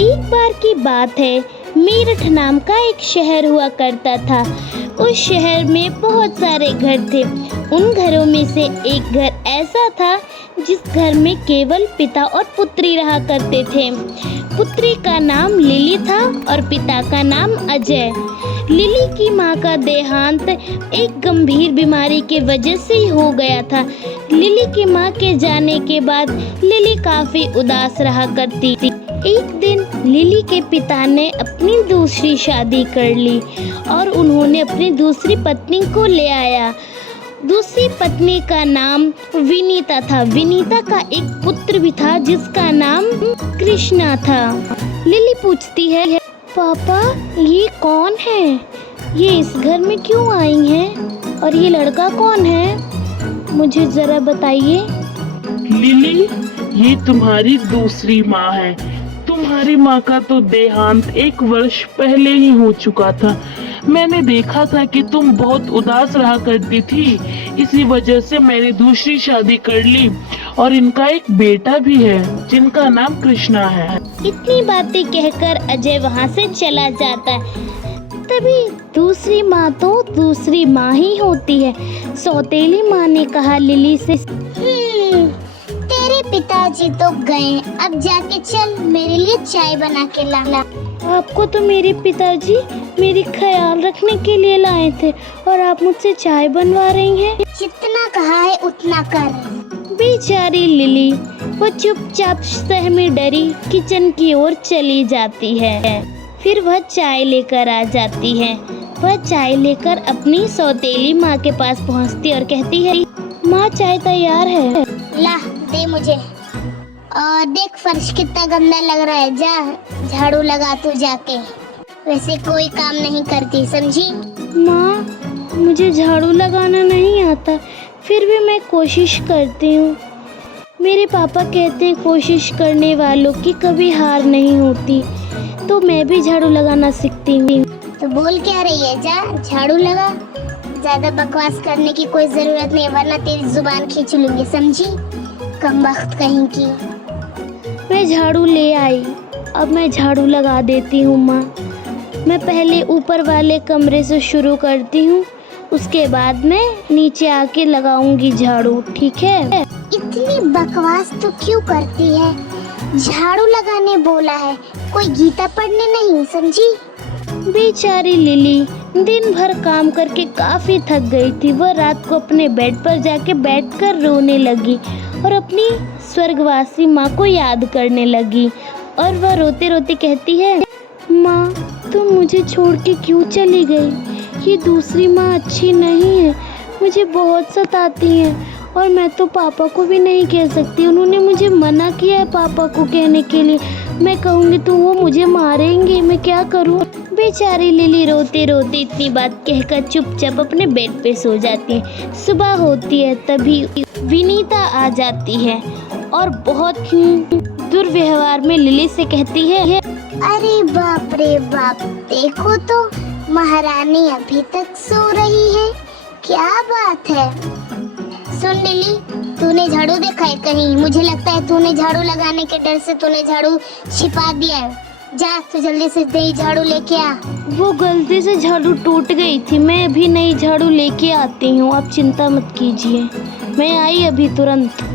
एक बार की बात है, मेरठ नाम का एक शहर हुआ करता था। उस शहर में बहुत सारे घर थे। उन घरों में से एक घर ऐसा था जिस घर में केवल पिता और पुत्री रहा करते थे। पुत्री का नाम लिली था और पिता का नाम अजय। लिली की माँ का देहांत एक गंभीर बीमारी के वजह से ही हो गया था। लिली की माँ के जाने के बाद लिली काफी उदास रहा करती थी। एक दिन लिली के पिता ने अपनी दूसरी शादी कर ली और उन्होंने अपनी दूसरी पत्नी को ले आया। दूसरी पत्नी का नाम विनीता था। विनीता का एक पुत्र भी था जिसका नाम कृष्णा था। लिली पूछती है, पापा ये कौन है? ये इस घर में क्यों आई हैं? और ये लड़का कौन है? मुझे जरा बताइए। लिली, ये तुम्हारी दूसरी माँ है। तुम्हारी माँ का तो देहांत 1 वर्ष पहले ही हो चुका था। मैंने देखा था कि तुम बहुत उदास रहा करती थी, इसी वजह से मैंने दूसरी शादी कर ली और इनका एक बेटा भी है जिनका नाम कृष्णा है। इतनी बातें कहकर अजय वहाँ से चला जाता है। तभी दूसरी माँ तो दूसरी माँ ही होती है। सौतेली माँ ने कहा लिली से, तेरे पिताजी तो गए, अब जाके चल मेरे लिए चाय बना के ला। आपको तो मेरे पिताजी मेरी ख्याल रखने के लिए लाए थे और आप मुझसे चाय बनवा रही हैं। जितना कहा है उतना कर। बेचारी लिली वो चुपचाप सहमी डरी किचन की ओर चली जाती है। फिर वह चाय लेकर आ जाती है। वह चाय लेकर अपनी सौतेली माँ के पास पहुँचती और कहती है, माँ चाय तैयार है। ला दे मुझे। और देख फर्श कितना गंदा लग रहा है, जा झाड़ू लगा तू जाके। वैसे कोई काम नहीं करती, समझी? माँ मुझे झाड़ू लगाना नहीं आता, फिर भी मैं कोशिश करती हूँ। मेरे पापा कहते हैं कोशिश करने वालों की कभी हार नहीं होती, तो मैं भी झाड़ू लगाना सीखती हूँ। तो बोल क्या रही है, जा झाड़ू लगा। ज्यादा बकवास करने की कोई जरूरत नहीं, वरना तेरी जुबान खींच लूंगी, समझी? कम वक्त कहीं की। मैं झाड़ू ले आई, अब मैं झाड़ू लगा देती हूँ माँ। मैं पहले ऊपर वाले कमरे से शुरू करती हूँ, उसके बाद मैं नीचे आके लगाऊंगी झाड़ू, ठीक है? इतनी बकवास तो क्यों करती है? झाड़ू लगाने बोला है, कोई गीता पढ़ने नहीं, समझी? बेचारी लिली दिन भर काम करके काफी थक गई थी। वह रात को अपने बेड पर जाके बैठकर रोने लगी और अपनी स्वर्गवासी माँ को याद करने लगी। और वह रोते रोते कहती है, माँ तुम मुझे छोड़ के क्यों चली गई? ये दूसरी माँ अच्छी नहीं है, मुझे बहुत सताती है और मैं तो पापा को भी नहीं कह सकती। उन्होंने मुझे मना किया है पापा को कहने के लिए। मैं कहूँगी तो वो मुझे मारेंगे, मैं क्या करूँ? बेचारी लिली रोते रोते इतनी बात कहकर चुपचाप अपने बेड पे सो जाती है। सुबह होती है तभी विनीता आ जाती है और बहुत ही दुर्व्यवहार में लिली से कहती है, अरे बाप रे बाप, देखो तो महारानी अभी तक सो रही है, क्या बात है? सुन लिली, तूने झाड़ू देखा है कहीं? मुझे लगता है तूने झाड़ू लगाने के डर से तूने झाड़ू छिपा दिया है। जा तू जल्दी से नई झाड़ू लेके आ। वो गलती से झाड़ू टूट गई थी, मैं अभी नई झाड़ू लेके आती हूँ, आप चिंता मत कीजिए, मैं आई अभी तुरंत।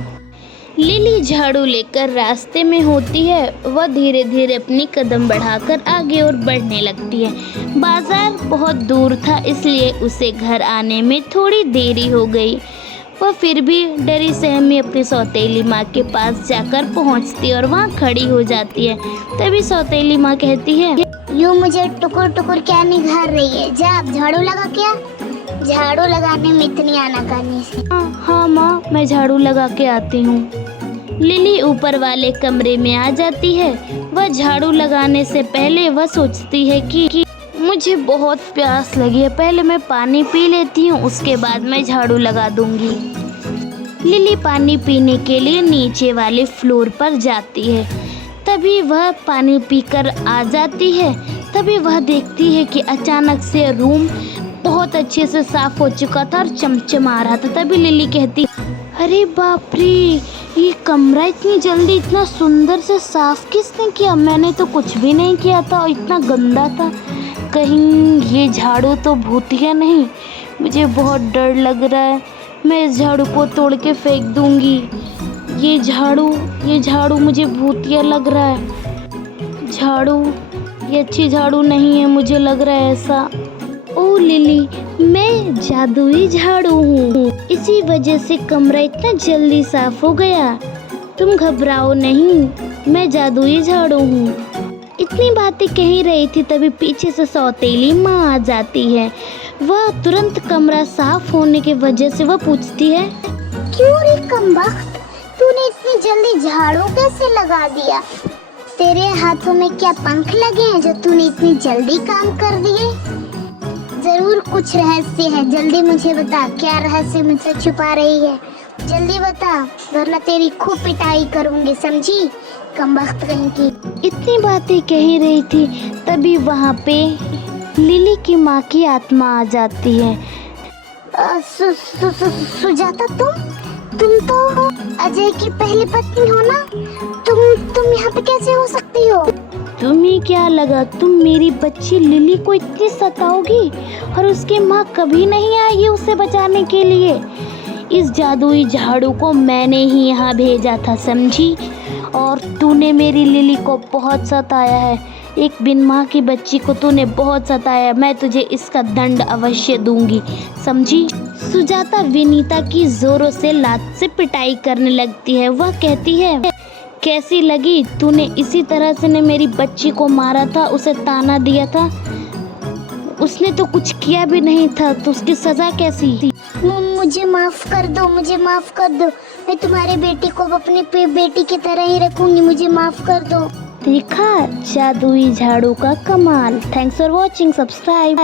लिली झाड़ू लेकर रास्ते में होती है। वह धीरे धीरे अपनी कदम बढ़ाकर आगे और बढ़ने लगती है। बाजार बहुत दूर था, इसलिए उसे घर आने में थोड़ी देरी हो गई। वह फिर भी डरी सहमी अपनी सौतेली माँ के पास जाकर पहुँचती और वहाँ खड़ी हो जाती है। तभी सौतेली माँ कहती है, यूँ मुझे टुकुर टुकुर क्या निगार रही है? जा अब झाड़ू लगा। क्या झाड़ू लगाने में इतनी आनाकानी से? हाँ माँ, मैं झाड़ू लगा के आती हूँ। लिली ऊपर वाले कमरे में आ जाती है। वह झाड़ू लगाने से पहले वह सोचती है कि मुझे बहुत प्यास लगी है, पहले मैं पानी पी लेती हूँ, उसके बाद मैं झाड़ू लगा दूंगी। लिली पानी पीने के लिए नीचे वाले फ्लोर पर जाती है। तभी वह पानी पीकर आ जाती है। तभी वह देखती है कि अचानक से रूम बहुत अच्छे से साफ हो चुका था और चमचमा रहा था। तभी लिली कहती, अरे बाप रे, ये कमरा इतनी जल्दी इतना सुंदर से साफ किसने किया? मैंने तो कुछ भी नहीं किया था और इतना गंदा था। कहीं ये झाड़ू तो भूतिया नहीं? मुझे बहुत डर लग रहा है। मैं इस झाड़ू को तोड़ के फेंक दूंगी। ये झाड़ू मुझे भूतिया लग रहा है। झाड़ू, ये अच्छी झाड़ू नहीं है, मुझे लग रहा है ऐसा। ओ लिली, मैं जादुई झाड़ू हूँ, इसी वजह से कमरा इतना जल्दी साफ हो गया। तुम घबराओ नहीं, मैं जादुई झाड़ू हूँ। इतनी बातें कह ही रही थी तभी पीछे से सौतेली माँ आ जाती है। वह तुरंत कमरा साफ होने की वजह से वह पूछती है, क्यों रे कमबख्त, तूने इतनी जल्दी झाड़ू कैसे लगा दिया? तेरे हाथों में क्या पंख लगे हैं जो तूने इतनी जल्दी काम कर दिए? जरूर कुछ रहस्य है, जल्दी मुझे बता, क्या रहस्य मुझसे छुपा रही है? जल्दी बता, वरना तेरी खूब पिटाई करूंगी, समझी कमबख्त कहीं की। इतनी बातें कह ही रही थी तभी वहाँ पे लिली की माँ की आत्मा आ जाती है। सुजाता, तुम तो अजय की पहली पत्नी हो ना? तुम यहाँ पे कैसे हो सकती हो? तुम्हें क्या लगा तुम मेरी बच्ची लिली को इतनी सताओगी और उसकी माँ कभी नहीं आएगी उसे बचाने के लिए? इस जादुई झाड़ू को मैंने ही यहाँ भेजा था, समझी? और तूने मेरी लिली को बहुत सताया है। एक बिन माँ की बच्ची को तूने बहुत सताया। मैं तुझे इसका दंड अवश्य दूंगी, समझी? सुजाता विनीता की जोरों से लात से पिटाई करने लगती है। वह कहती है, कैसी लगी? तूने इसी तरह से ने मेरी बच्ची को मारा था, उसे ताना दिया था। उसने तो कुछ किया भी नहीं था, तो उसकी सजा कैसी? मुझे माफ कर दो, मुझे माफ कर दो। मैं तुम्हारे बेटी को अपने बेटी की तरह ही रखूंगी, मुझे माफ कर दो। देखा जादुई झाड़ू का कमाल। Thanks for watching, subscribe.